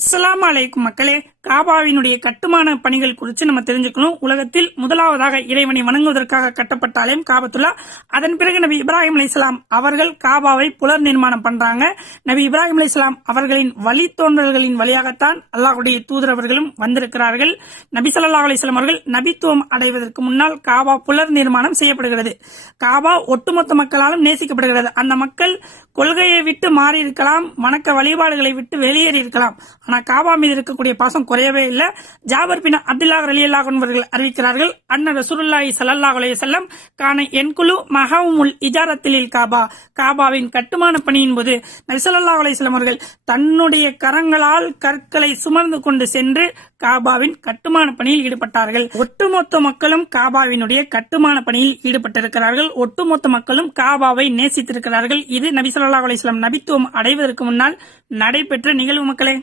அஸ்ஸலாமு அலைக்கும் மக்களே, காபாவினுடைய கட்டுமான பணிகள் குறித்து நம்ம தெரிஞ்சுக்கணும். உலகத்தில் முதலாவதாக இறைவனை வணங்குவதற்காக கட்டப்பட்ட ஆலயம் காபத்துல்லா. அதன் பிறகு நபி இப்ராஹிம் அலைஹிஸ்ஸலாம் அவர்கள் காபாவை புனர் நிர்மாணம் பண்றாங்க. நபி இப்ராஹிம் அலைஹிஸ்ஸலாம் அவர்களின் வழித்தோன்றல்களின் வழியாகத்தான் அல்லாஹ்வுடைய தூதர் அவர்களும் வந்திருக்கிறார்கள். நபி ஸல்லல்லாஹு அலைஹி வஸல்லம் அவர்கள் நபித்துவம் அடைவதற்கு முன்னால் காபா புனர் நிர்மாணம் செய்யப்படுகிறது. காபா ஒட்டுமொத்த மக்களாலும் நேசிக்கப்படுகிறது. அந்த மக்கள் கொள்கையை விட்டு மாறி இருக்கலாம், வணக்க வழிபாடுகளை விட்டு வெளியேறி இருக்கலாம், ஆனா காபா மீது இருக்கக்கூடிய பாசம் குறையவே இல்லை. ஜாபர் பின் அப்துல்லாஹ் ரலியல்லாஹு அன்ஹு அவர்கள் அறிவிக்கிறார்கள், அன்ன ரசூலுல்லாஹி ஸல்லல்லாஹு அலைஹி வஸல்லம் கான என்குலு மஹவுமுல் இஜாரத்திலில் காபா. காபாவின் கட்டுமான பணியின் போது நபி ஸல்லல்லாஹு அலைஹி வஸல்லம் அவர்கள் தன்னுடைய கரங்களால் கற்களை சுமந்து கொண்டு சென்று காபாவின் கட்டுமான பணியில் ஈடுபட்டார்கள். ஒட்டுமொத்த மக்களும் காபாவினுடைய கட்டுமான பணியில் ஈடுபட்டிருக்கிறார்கள். ஒட்டுமொத்த மக்களும் காபாவை நேசித்திருக்கிறார்கள். இது நபி ஸல்லல்லாஹு அலைஹி வஸல்லம் நபித்துவம் அடைவதற்கு முன்னால் நடைபெற்ற நிகழ்வு மக்களே.